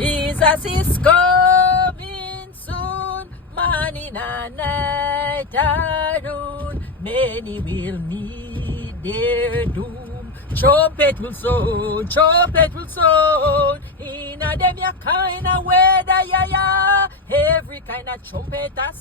Jesus is coming soon, morning and night and noon. Many will meet their doom. Trumpet will sound, in a them ya kind of weather, yeah. Every kind of trumpet a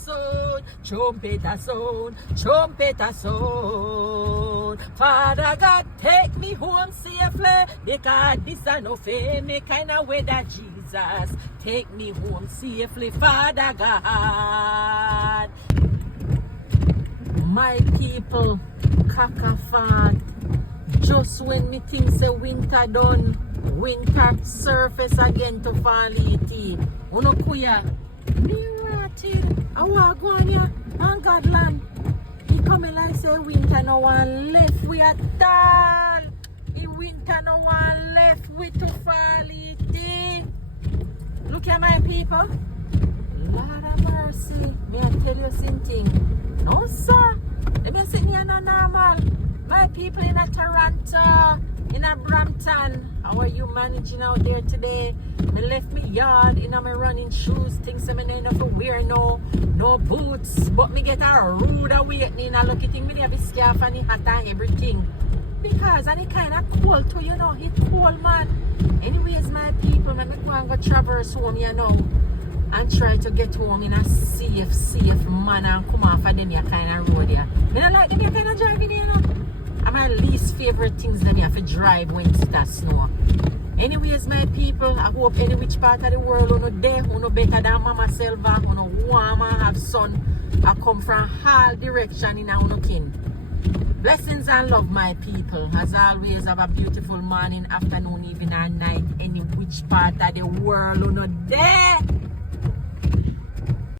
sound. Father God, take me home safely, because this a no me kind of weather, Jesus. Take me home safely, Father God. My people, cacophone. Just when me think say winter done, winter surface again to fall it. Uno kuya, me rotted. I walk on ya, on God land. He coming like say winter no one left we at all. The winter no one left we to fall it. Look at my people. Lord of mercy, may I tell you something? No sir, let me sit here no normal. My people in Toronto, in Brampton, how are you managing out there today? Me left me yard in my running shoes, things I may not wear no boots, but me get a rude awakening. I look at thing, me have a scarf and a hat and everything. Because and it kind of cold too, you know, it's cold man. Anyways, my people, me go and go traverse home, you know, and try to get home in a safe manner and come off of them kind of road here. Me don't like them kind of driving here, you know. And my least favorite things that me have to drive when it starts snow. Anyways, my people, I hope any which part of the world you know there, you know better than Mama Selva, you know warm and have sun. I come from all direction in our kin. Blessings and love, my people. As always, have a beautiful morning, afternoon, evening, and night. Any which part of the world you know there.